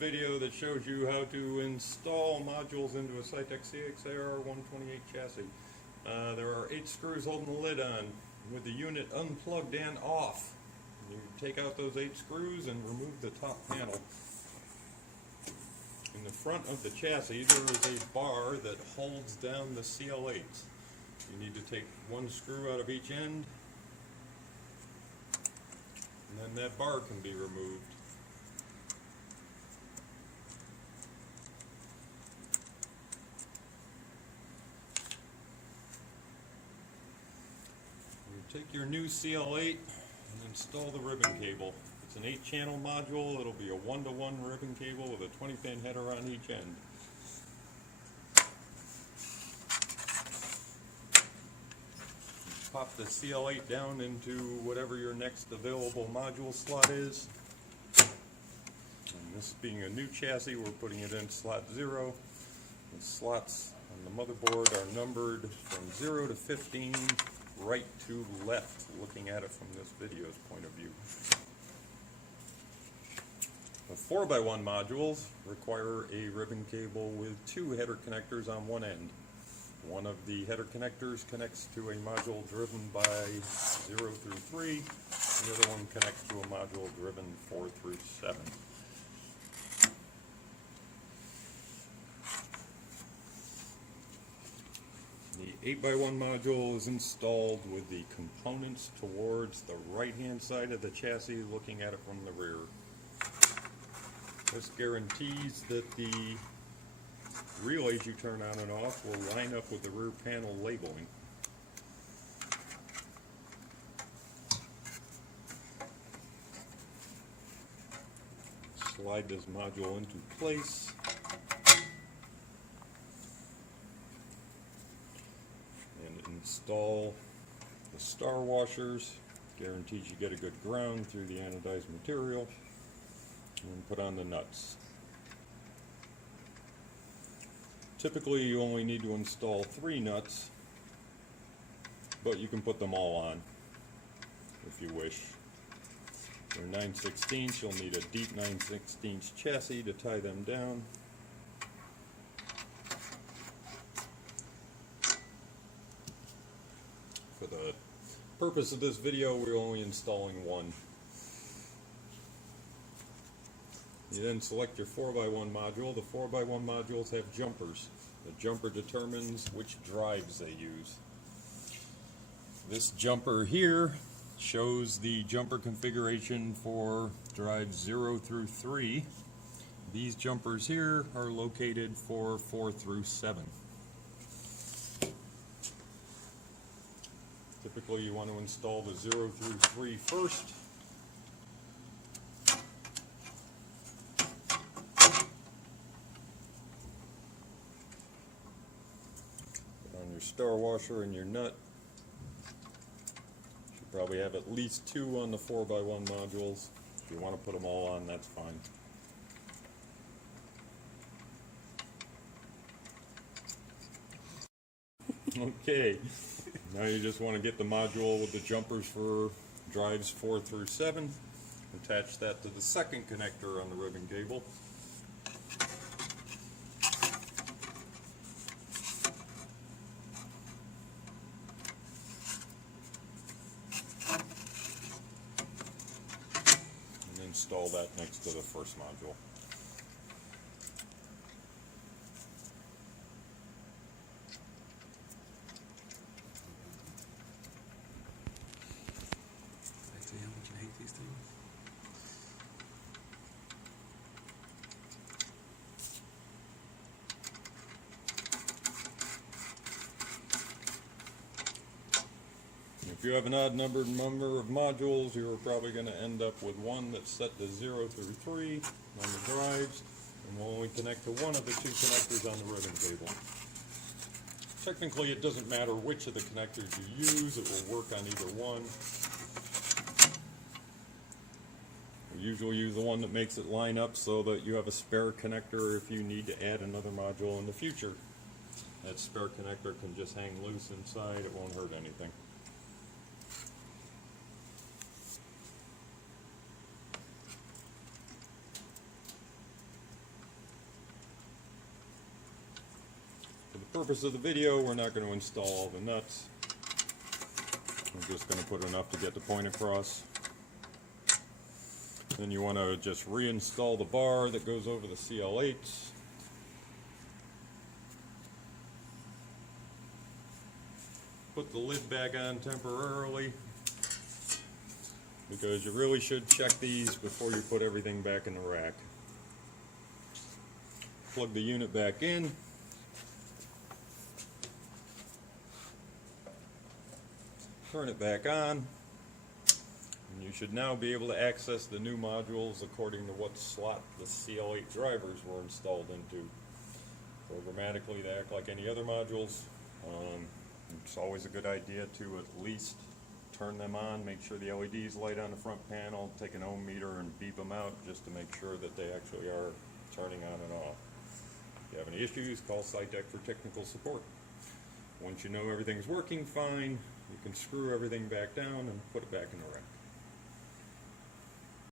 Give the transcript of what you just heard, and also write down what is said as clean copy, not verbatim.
Video that shows you how to install modules into a Cytec CXAR 128 chassis. There are 8 screws holding the lid on with the unit unplugged and off. You take out those 8 screws and remove the top panel. In the front of the chassis there is a bar that holds down the CL8s. You need to take one screw out of each end and then that bar can be removed. Take your new CL8 and install the ribbon cable. It's an 8-channel module. It'll be a 1-to-1 ribbon cable with a 20-pin header on each end. Pop the CL8 down into whatever your next available module slot is. And this being a new chassis, we're putting it in slot 0. The slots on the motherboard are numbered from 0 to 15. Right to left, looking at it from this video's point of view. The 4x1 modules require a ribbon cable with 2 header connectors on one end. One of the header connectors connects to a module driven by 0 through 3. The other one connects to a module driven 4 through 7. The 8x1 module is installed with the components towards the right-hand side of the chassis, looking at it from the rear. This guarantees that the relays you turn on and off will line up with the rear panel labeling. Slide this module into place. Install the star washers, guarantees you get a good ground through the anodized material, and put on the nuts. Typically you only need to install 3 nuts, but you can put them all on if you wish. For 9/16 you'll need a deep 9/16 chassis to tie them down. For the purpose of this video, we're only installing 1. You then select your 4x1 module. The 4x1 modules have jumpers. The jumper determines which drives they use. This jumper here shows the jumper configuration for drives 0 through 3. These jumpers here are located for 4 through 7. Typically you want to install the 0 through 3 first. Put on your star washer and your nut. You should probably have at least 2 on the 4x1 modules. If you want to put them all on, that's fine. Okay. Now you just want to get the module with the jumpers for drives 4 through 7. Attach that to the second connector on the ribbon cable. And install that next to the first module. If you have an odd numbered number of modules, you're probably going to end up with one that's set to 0 through 3 on the drives, and will only connect to one of the 2 connectors on the ribbon cable. Technically, it doesn't matter which of the connectors you use, it will work on either one. We usually use the one that makes it line up so that you have a spare connector if you need to add another module in the future. That spare connector can just hang loose inside, it won't hurt anything. purpose of the video, we're not going to install all the nuts. We're just going to put enough to get the point across. Then you want to just reinstall the bar that goes over the CL8s. Put the lid back on temporarily, because you really should check these before you put everything back in the rack. Plug the unit back in. Turn it back on. And you should now be able to access the new modules according to what slot the CL8 drivers were installed into. Programmatically, they act like any other modules. It's always a good idea to at least turn them on, make sure the LEDs light on the front panel, take an ohm meter and beep them out just to make sure that they actually are turning on and off. If you have any issues, call Cytec for technical support. Once you know everything's working fine, you can screw everything back down and put it back in the rack.